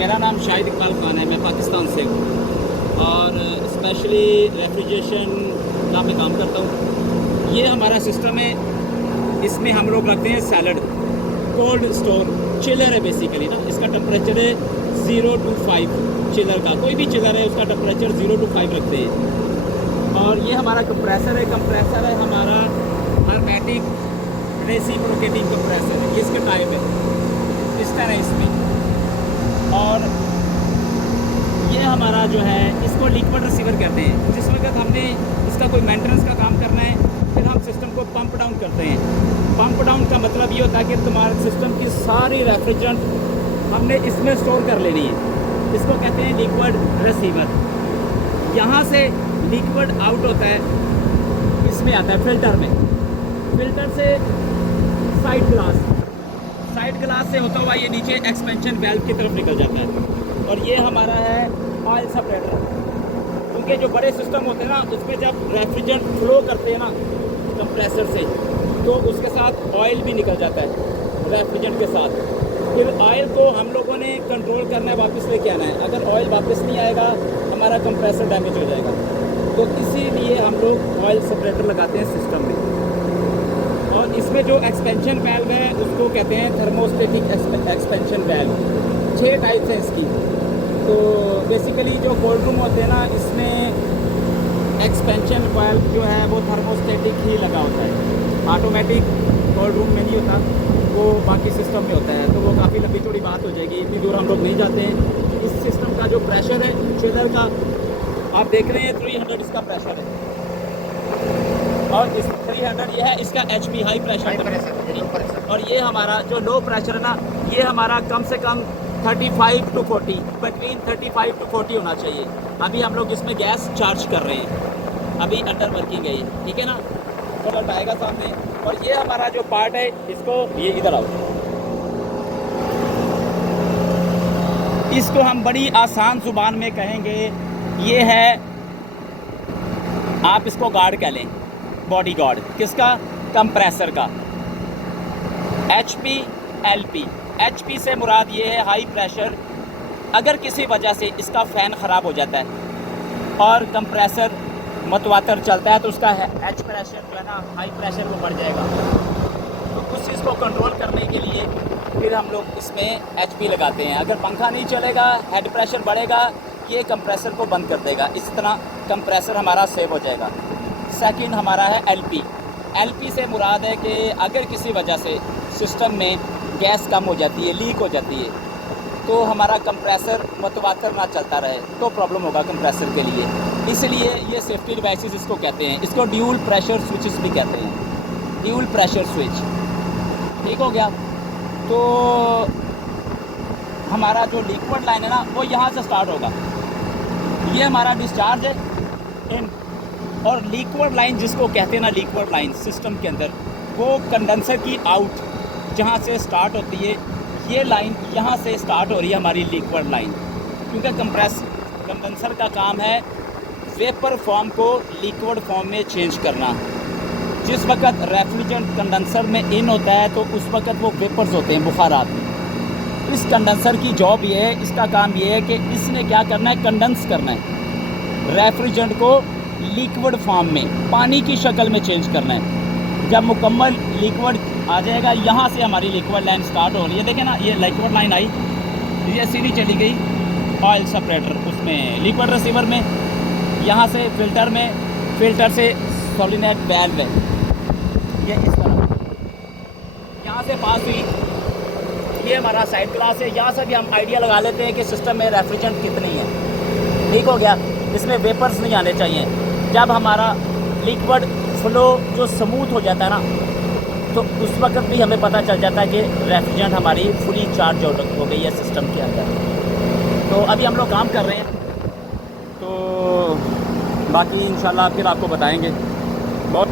मेरा नाम शाहिद इकबाल खान है, मैं पाकिस्तान से हूँ और स्पेशली रेफ्रिजरेशन का मैं काम करता हूँ। ये हमारा सिस्टम है, इसमें हम लोग रखते हैं सैलड, कोल्ड स्टोर चिलर है बेसिकली ना। इसका टेम्परेचर है 0 to 5, चिलर का कोई भी चिलर है उसका टेम्परेचर 0 to 5 रखते हैं। और ये हमारा कंप्रेसर है हमारा हर्मेटिक रेसिप्रोकेटिंग कंप्रेसर है, इसका टाइप है इस तरह इसमें। और ये हमारा जो है इसको लिक्विड रिसीवर कहते हैं। जिस वक्त हमने इसका कोई मेंटेनेंस का काम करना है फिर हम सिस्टम को पंप डाउन करते हैं। पंप डाउन का मतलब ये होता है कि तुम्हारे सिस्टम की सारी रेफ्रिजरेंट हमने इसमें स्टोर कर लेनी है। इसको कहते हैं लिक्विड रिसीवर। यहाँ से लिक्विड आउट होता है, इसमें आता है फिल्टर में, फिल्टर से साइड ग्लास से होता हुआ ये नीचे एक्सपेंशन वेल्व की तरफ निकल जाता है। और ये हमारा है ऑयल सेपरेटर। क्योंकि जो बड़े सिस्टम होते हैं ना उसमें जब रेफ्रिजरेंट फ्लो करते हैं ना कंप्रेसर से तो उसके साथ ऑयल भी निकल जाता है रेफ्रिजरेंट के साथ। फिर ऑयल को हम लोगों ने कंट्रोल करना है, वापस लेके आना है। अगर ऑयल वापस नहीं आएगा हमारा कंप्रेसर डैमेज हो जाएगा। तो इसीलिए हम लोग ऑयल सेपरेटर लगाते हैं सिस्टम में। और इसमें जो एक्सपेंशन वेल्व है उसको कहते हैं थर्मोस्टेटिक एक्सपेंशन वेल्व। 6 टाइप्स हैं इसकी। तो बेसिकली जो कोल्ड रूम होते हैं ना इसमें एक्सपेंशन वेल्व जो है वो थर्मोस्टेटिक ही लगा होता है, ऑटोमेटिक कोल्ड रूम में नहीं होता, वो बाकी सिस्टम में होता है। तो वो काफ़ी लंबी चौड़ी बात हो जाएगी, इतनी दूर हम लोग नहीं जाते हैं। इस सिस्टम का जो प्रेशर है चिलर का आप देख रहे हैं 300 इसका प्रेशर है। और इस 300 ये है इसका HP हाई प्रेशर। और ये हमारा जो लो प्रेशर है ना ये हमारा कम से कम 35 to 40, बिटवीन 35 to 40 होना चाहिए। अभी हम लोग इसमें गैस चार्ज कर रहे हैं, अभी अंडर वर्किंग है ये, ठीक है ना। तो लटाएगा सामने। और ये हमारा जो पार्ट है इसको ये इधर आओ, इसको हम बड़ी आसान जुबान में कहेंगे ये है, आप इसको गार्ड कह लें, बॉडी गार्ड। किसका? कंप्रेसर का। HP LP। HP से मुराद ये है हाई प्रेशर। अगर किसी वजह से इसका फ़ैन ख़राब हो जाता है और कंप्रेसर मतवातर चलता है तो उसका H प्रेशर जो है ना हाई प्रेशर वो बढ़ जाएगा। तो उस चीज़ को कंट्रोल करने के लिए फिर हम लोग इसमें HP लगाते हैं। अगर पंखा नहीं चलेगा, हेड प्रेशर बढ़ेगा, ये कंप्रेसर को बंद कर देगा। इस तरह कंप्रेसर हमारा सेव हो जाएगा। सेकंड हमारा है LP। LP से मुराद है कि अगर किसी वजह से सिस्टम में गैस कम हो जाती है, लीक हो जाती है, तो हमारा कंप्रेसर मतवातर ना चलता रहे तो प्रॉब्लम होगा कंप्रेसर के लिए। इसलिए ये सेफ्टी डिवाइसेस इसको कहते हैं। इसको ड्यूल प्रेशर स्विचेस भी कहते हैं, ड्यूल प्रेशर स्विच। ठीक हो गया। तो हमारा जो लिक्विड लाइन है ना वो यहाँ से स्टार्ट होगा, ये हमारा डिस्चार्ज है इन। और लिक्विड लाइन जिसको कहते हैं ना, लिक्विड लाइन सिस्टम के अंदर वो कंडेंसर की आउट जहाँ से स्टार्ट होती है, ये लाइन यहाँ से स्टार्ट हो रही है हमारी लिक्विड लाइन। क्योंकि कंडेंसर का काम है वेपर फॉर्म को लिक्विड फॉर्म में चेंज करना। जिस वक्त रेफ्रिजरेंट कंडेंसर में इन होता है तो उस वक्त वो वेपर्स होते हैं, बुखारात। इस कंडेंसर की जॉब ये है, इसका काम ये है कि इसने क्या करना है, कंडेंस करना है रेफ्रिजरेंट को लिक्विड फॉर्म में, पानी की शक्ल में चेंज करना है। जब मुकम्मल लिक्विड आ जाएगा, यहाँ से हमारी लिक्विड लाइन स्टार्ट हो रही है। देखें ना, ये लिक्विड लाइन आई, ये सीधी चली गई ऑयल सेपरेटर उसमें लिक्विड रिसीवर में, यहाँ से फिल्टर में, फिल्टर से सोलिनॉइड वाल्व है ये इस तरह यहाँ से पास हुई। ये हमारा साइड ग्लास है, यहाँ से भी हम आइडिया लगा लेते हैं कि सिस्टम में रेफ्रिजरेंट कितनी है। ठीक हो गया। इसमें वेपर्स नहीं आने चाहिए। जब हमारा लिक्विड फ्लो जो स्मूथ हो जाता है ना तो उस वक्त भी हमें पता चल जाता है कि रेफ्रिजरेंट हमारी फुली चार्ज हो गई है सिस्टम के अंदर। तो अभी हम लोग काम कर रहे हैं, तो बाकी इंशाल्लाह फिर आपको बताएंगे। बहुत